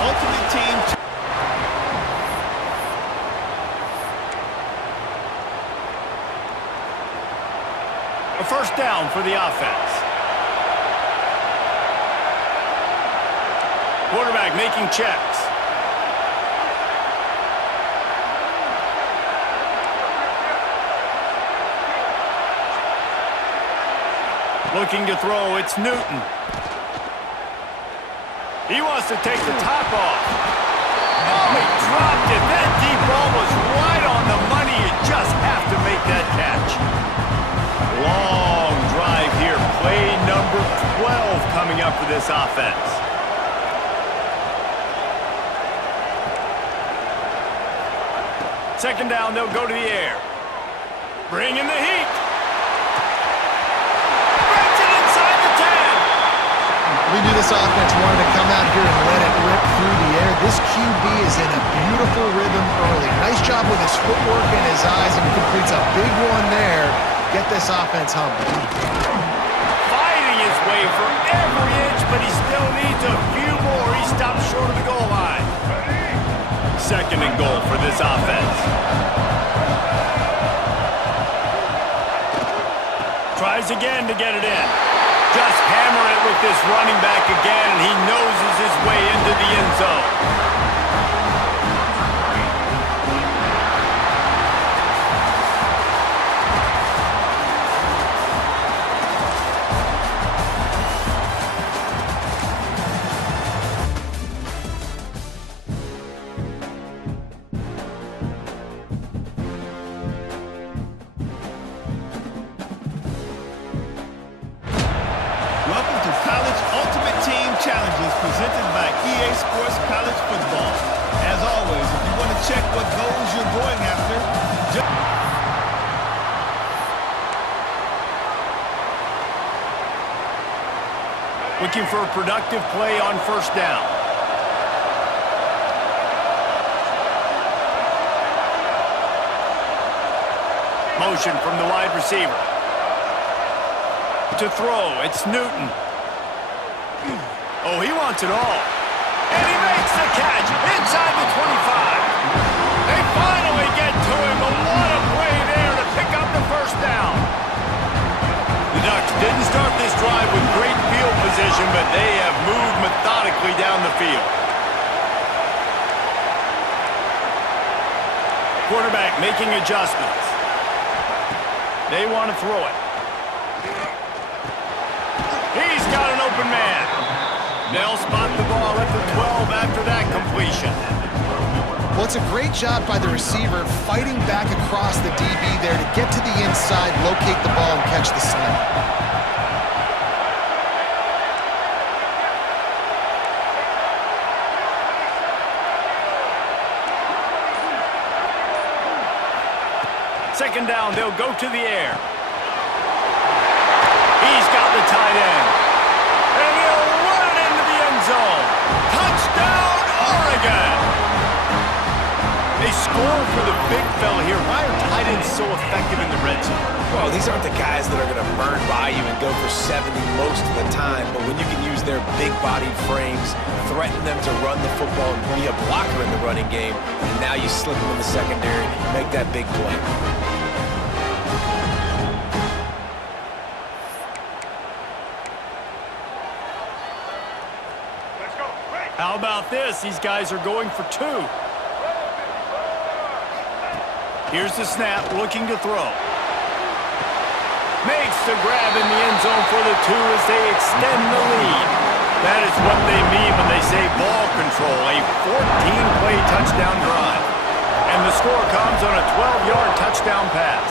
Ultimate Team. A first down for the offense. Quarterback making checks. Looking to throw, it's Newton. He wants to take the top off. Oh, he dropped it. That deep ball was right on the money. You just have to make that catch. Long drive here. Play number 12 coming up for this offense. Second down, they'll go to the air. Bring in the heat. We knew this offense wanted to come out here and let it rip through the air. This QB is in a beautiful rhythm early. Nice job with his footwork and his eyes, and he completes a big one there. Get this offense humming. Fighting his way for every inch, but he still needs a few more. He stops short of the goal line. Second and goal for this offense. Tries again to get it in. Just hammer it with this running back again, and he noses his way into the end zone. Welcome to College Ultimate Team Challenges presented by EA Sports College Football. As always, if you want to check what goals you're going after, looking for a productive play on first down. Motion from the wide receiver. To throw, it's Newton. Oh, he wants it all. And he makes the catch inside the 25. They finally get to him, but what a play there to pick up the first down. The Ducks didn't start this drive with great field position, but they have moved methodically down the field. Quarterback making adjustments. They want to throw it. He's got an open man. They'll spot the ball at the 12 after that completion. Well, it's a great job by the receiver fighting back across the DB there to get to the inside, locate the ball, and catch the slam. Second down, they'll go to the air. He's got the tight end. And he'll run it into the end zone. Touchdown, Oregon! They score for the big fella here. Why are tight ends so effective in the red zone? Well, these aren't the guys that are going to burn by you and go for 70 most of the time, but when you can use their big-bodied frames, threaten them to run the football and be a blocker in the running game, and now you slip them in the secondary, make that big play. How about this? These guys are going for two. Here's the snap, looking to throw. Makes the grab in the end zone for the two as they extend the lead. That is what they mean when they say ball control, a 14-play touchdown drive. And the score comes on a 12-yard touchdown pass.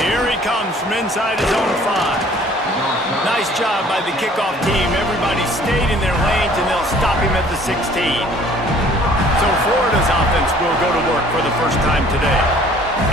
Here he comes from inside his own 5. Nice job by the kickoff team. Everybody stayed in their lanes, and they'll stop him at the 16. So Florida's offense will go to work for the first time today.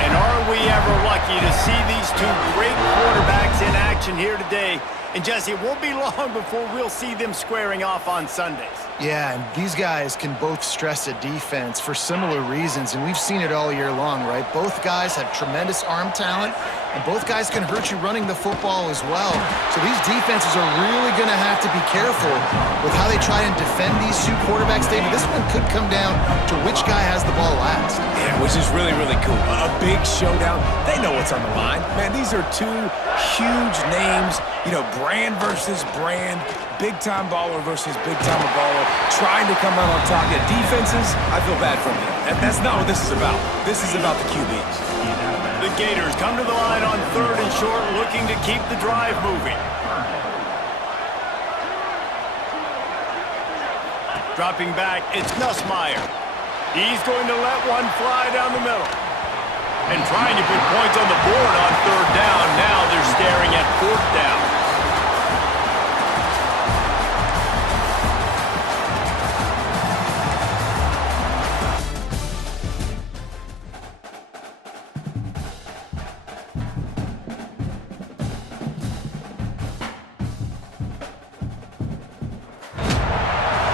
And are we ever lucky to see these two great quarterbacks in action here today? And Jesse, it won't be long before we'll see them squaring off on Sundays. Yeah, and these guys can both stress a defense for similar reasons, and we've seen it all year long, right? Both guys have tremendous arm talent, and both guys can hurt you running the football as well. So these defenses are really going to have to be careful with how they try and defend these two quarterbacks. David, this one could come down to which guy has the ball last. Yeah, which is really, really cool. A big showdown. They know what's on the line. Man, these are two huge names, you know, brand versus brand, big-time baller versus big-time baller, trying to come out on top. Yeah, defenses, I feel bad for them. That's not what this is about. This is about the QBs. The Gators come to the line on 3rd and short, looking to keep the drive moving. Dropping back, it's Nussmeier. He's going to let one fly down the middle. And trying to put points on the board on 3rd down. Now they're staring at 4th down.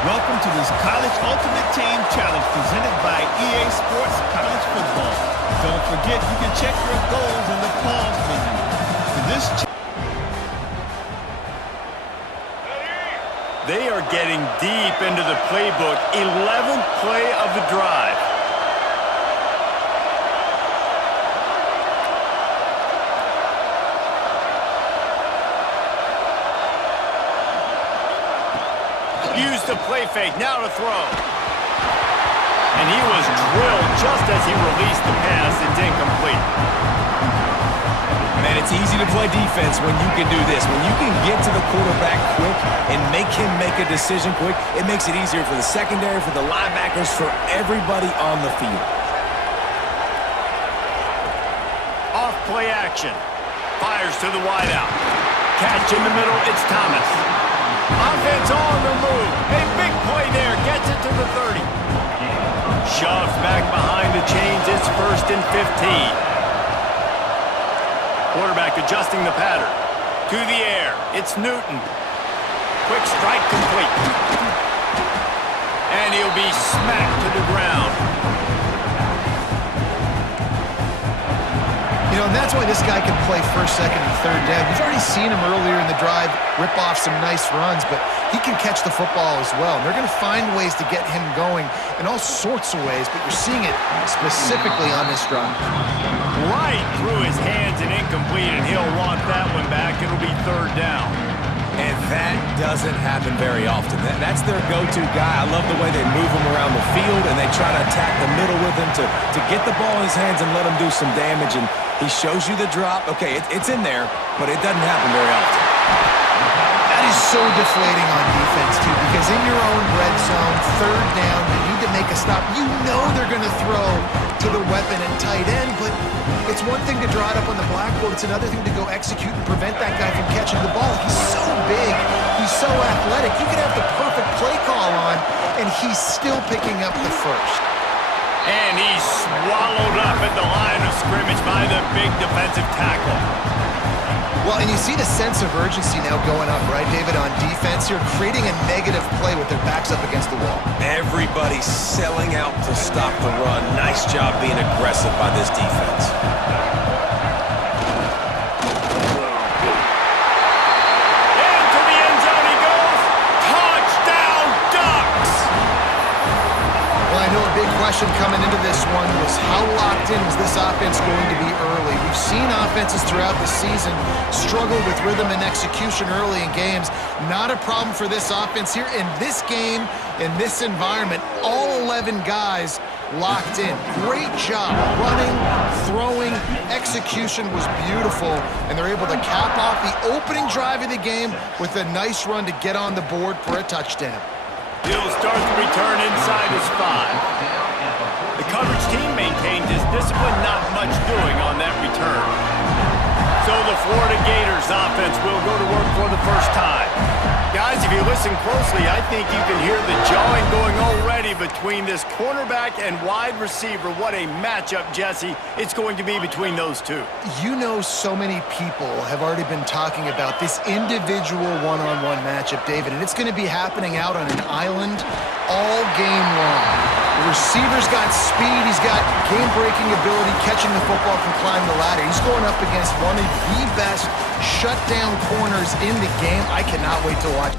Welcome to this College Ultimate Team Challenge presented by EA Sports College Football. Don't forget, you can check your goals in the pause menu. For this They are getting deep into the playbook. 11th play of the drive. Used the play fake, now to throw. And he was drilled just as he released the pass. It's incomplete. Man, it's easy to play defense when you can do this. When you can get to the quarterback quick and make him make a decision quick, it makes it easier for the secondary, for the linebackers, for everybody on the field. Off play action. Fires to the wideout. Catch in the middle, it's Thomas. Offense on the move. A big play there. Gets it to the 30. Shoves back behind the chains. It's 1st and 15. Quarterback adjusting the pattern. To the air. It's Newton. Quick strike complete. And he'll be smacked to the ground. You know, and that's why this guy can play 1st, 2nd, and 3rd down. You've already seen him earlier in the drive rip off some nice runs, but he can catch the football as well. And they're going to find ways to get him going in all sorts of ways, but you're seeing it specifically on this drive. Right through his hands and incomplete, and he'll want that one back. It'll be 3rd down. And that doesn't happen very often. That's their go-to guy. I love the way they move him around the field, and they try to attack the middle with him to get the ball in his hands and let him do some damage. And he shows you the drop. Okay, it's in there, but it doesn't happen very often. That is so deflating on defense, too, because in your own red zone, 3rd down, you need to make a stop. You know they're going to throw to the weapon at tight end, but it's one thing to draw it up on the blackboard. It's another thing to go execute and prevent that guy from catching the ball. He's so big. He's so athletic. You could have the perfect play call on, and he's still picking up the 1st. And he's swallowed up at the line of scrimmage by the big defensive tackle. Well, and you see the sense of urgency now going up, right, David, on defense here, creating a negative play with their backs up against the wall. Everybody's selling out to stop the run. Nice job being aggressive by this defense. Into the end zone he goes. Touchdown, Ducks! Well, I know a big question coming into this one was how locked in was this offense going to be early? We've seen offenses throughout the season struggle with rhythm and execution early in games. Not a problem for this offense here. In this game, in this environment, all 11 guys locked in. Great job running, throwing, execution was beautiful, and they're able to cap off the opening drive of the game with a nice run to get on the board for a touchdown. He'll start the return inside his 5. The coverage team maintains his discipline, not much doing on that return. So the Florida Gators offense will go to work for the first time. Guys, if you listen closely, I think you can hear the jawing going already between this cornerback and wide receiver. What a matchup, Jesse, it's going to be between those two. You know, so many people have already been talking about this individual one-on-one matchup, David, and it's going to be happening out on an island all game long. receiver's got speed. He's got game-breaking ability, catching the football, can climb the ladder. He's going up against one of the best shutdown corners in the game. I cannot wait to watch.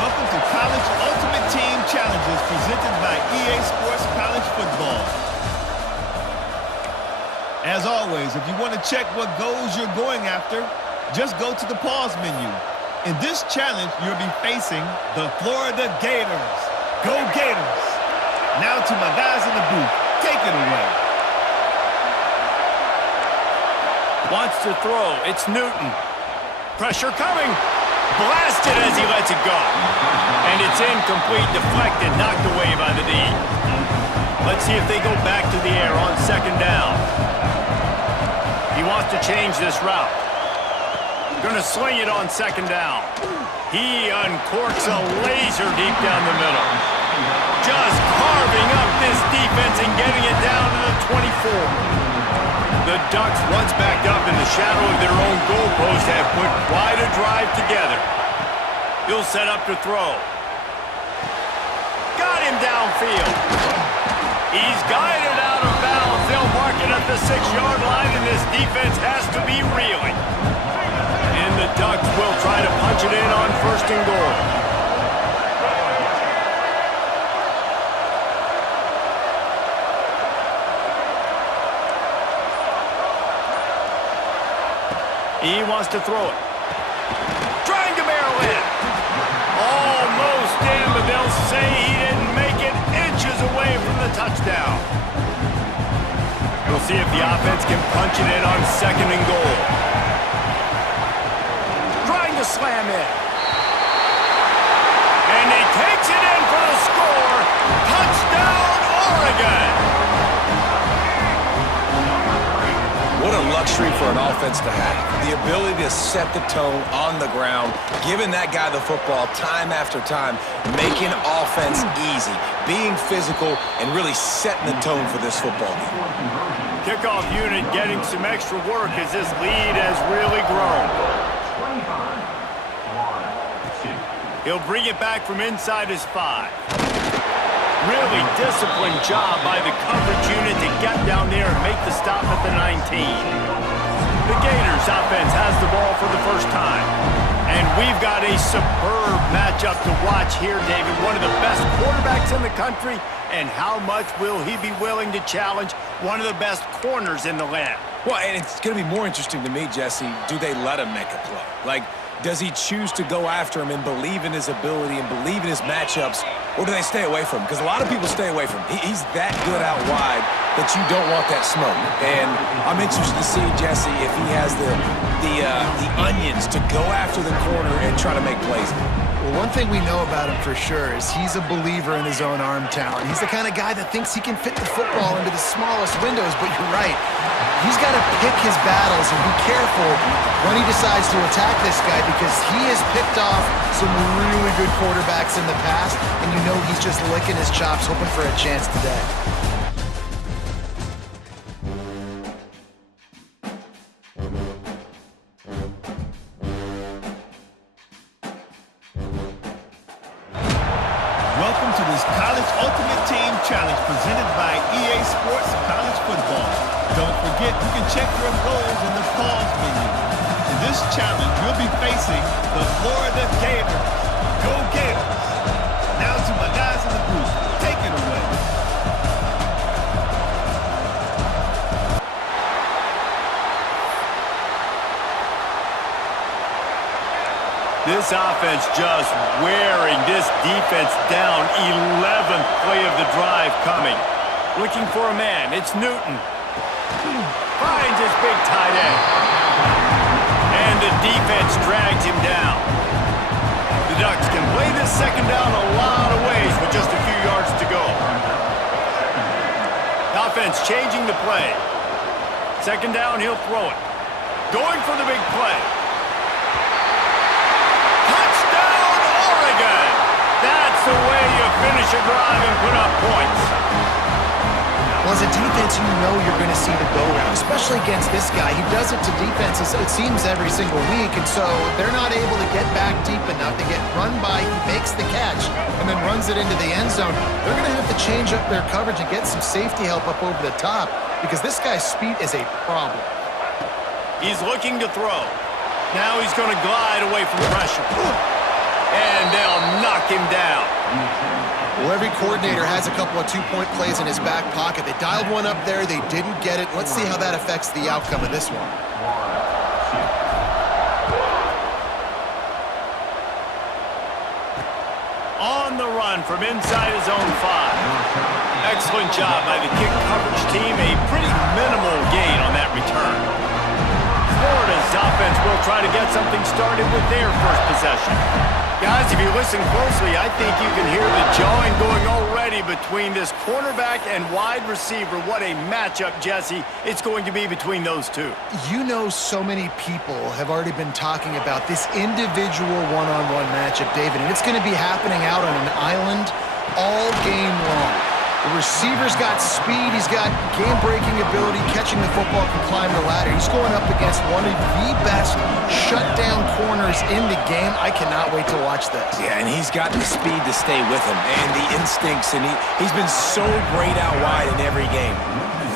Welcome to College Ultimate Team Challenges presented by EA Sports College Football. As always, if you want to check what goals you're going after, just go to the pause menu. In this challenge, you'll be facing the Florida Gators. Go Gators! Now to my guys in the booth, take it away. Wants to throw. It's Newton. Pressure coming. Blasted as he lets it go. And it's incomplete, deflected, knocked away by the D. Let's see if they go back to the air on second down. He wants to change this route. Gonna sling it on second down. He uncorks a laser deep down the middle. Just carving up this defense and getting it down to the 24. The Ducks, once backed up in the shadow of their own goalpost, have put quite a drive together. He'll set up to throw. Got him downfield. He's guided out of bounds. They'll mark it at the 6-yard line, and this defense has to be reeling. And the Ducks will try to punch it in on first and goal. He wants to throw it. Trying to barrel in. Almost in, but they'll say he didn't make it, inches away from the touchdown. We'll see if the offense can punch it in on second and goal. Trying to slam it. And he takes it in for the score. Touchdown, Oregon. What a luxury for an offense to have. The ability to set the tone on the ground, giving that guy the football time after time, making offense easy, being physical, and really setting the tone for this football game. Kickoff unit getting some extra work as this lead has really grown. He'll bring it back from inside his 5. Really disciplined job by the coverage unit to get down there and make the stop at the 19. The Gators offense has the ball for the first time. And we've got a superb matchup to watch here, David. One of the best quarterbacks in the country. And how much will he be willing to challenge one of the best corners in the land? Well, and it's going to be more interesting to me, Jesse, do they let him make a play? Like, does he choose to go after him and believe in his ability and believe in his matchups, or do they stay away from him? Because a lot of people stay away from him. He's that good out wide that you don't want that smoke. And I'm interested to see, Jesse, if he has the onions to go after the corner and try to make plays. Well, one thing we know about him for sure is he's a believer in his own arm talent. He's the kind of guy that thinks he can fit the football into the smallest windows, but you're right. He's got to pick his battles and be careful when he decides to attack this guy, because he has picked off some really good quarterbacks in the past, and you know he's just licking his chops, hoping for a chance today. Welcome to this College Ultimate Team Challenge presented by EA Sports College Football. Don't forget, you can check your goals in the pause menu. In this challenge, you'll be facing the Florida Gators. Go Gators! Now to my guys in the booth, take it away. This offense just wearing this defense down. 11th play of the drive coming. Looking for a man. It's Newton. Finds his big tight end. And the defense drags him down. The Ducks can play this second down a lot of ways with just a few yards to go. Offense changing the play. Second down, he'll throw it. Going for the big play. Touchdown, Oregon! That's the way you finish a drive and put up points. Well, as a defense, you know you're going to see the go-round, especially against this guy. He does it to defenses, it seems, every single week, and so they're not able to get back deep enough. They get run by, he makes the catch, and then runs it into the end zone. They're going to have to change up their coverage and get some safety help up over the top because this guy's speed is a problem. He's looking to throw. Now he's going to glide away from pressure. And they'll knock him down. Well, every coordinator has a couple of two-point plays in his back pocket. They dialed one up there. They didn't get it. Let's see how that affects the outcome of this one. On the run from inside his own 5. Excellent job by the kick coverage team. A pretty minimal gain on that return. Florida's offense will try to get something started with their first possession. Guys, if you listen closely, I think you can hear the jawing going already between this cornerback and wide receiver. What a matchup, Jesse, it's going to be between those two. You know, so many people have already been talking about this individual one-on-one matchup, David, and it's going to be happening out on an island all game long. The receiver's got speed, he's got game-breaking ability, catching the football, can climb the ladder. He's going up against one of the best shutdown corners in the game. I cannot wait to watch this. Yeah, and he's got the speed to stay with him and the instincts, and he's been so great out wide in every game.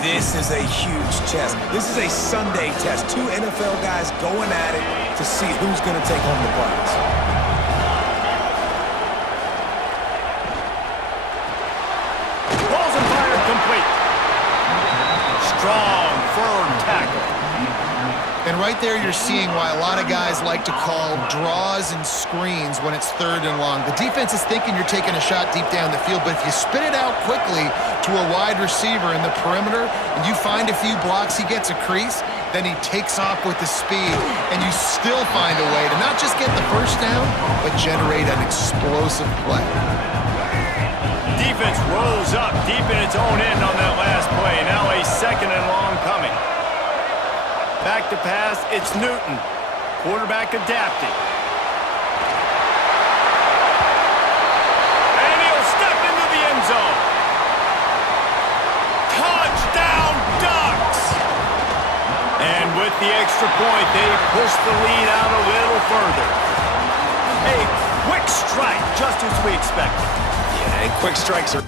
This is a huge test. This is a Sunday test. Two NFL guys going at it to see who's going to take home the prize. Complete. Strong, firm tackle. And right there you're seeing why a lot of guys like to call draws and screens when it's 3rd and long. The defense is thinking you're taking a shot deep down the field, but if you spit it out quickly to a wide receiver in the perimeter and you find a few blocks, he gets a crease, then he takes off with the speed, and you still find a way to not just get the first down, but generate an explosive play. Defense rolls up deep in its own end on that last play. Now a 2nd and long coming. Back to pass, it's Newton. Quarterback adapting. And he'll step into the end zone. Touchdown, Ducks! And with the extra point, they push the lead out a little further. A quick strike, just as we expected. And quick strikes are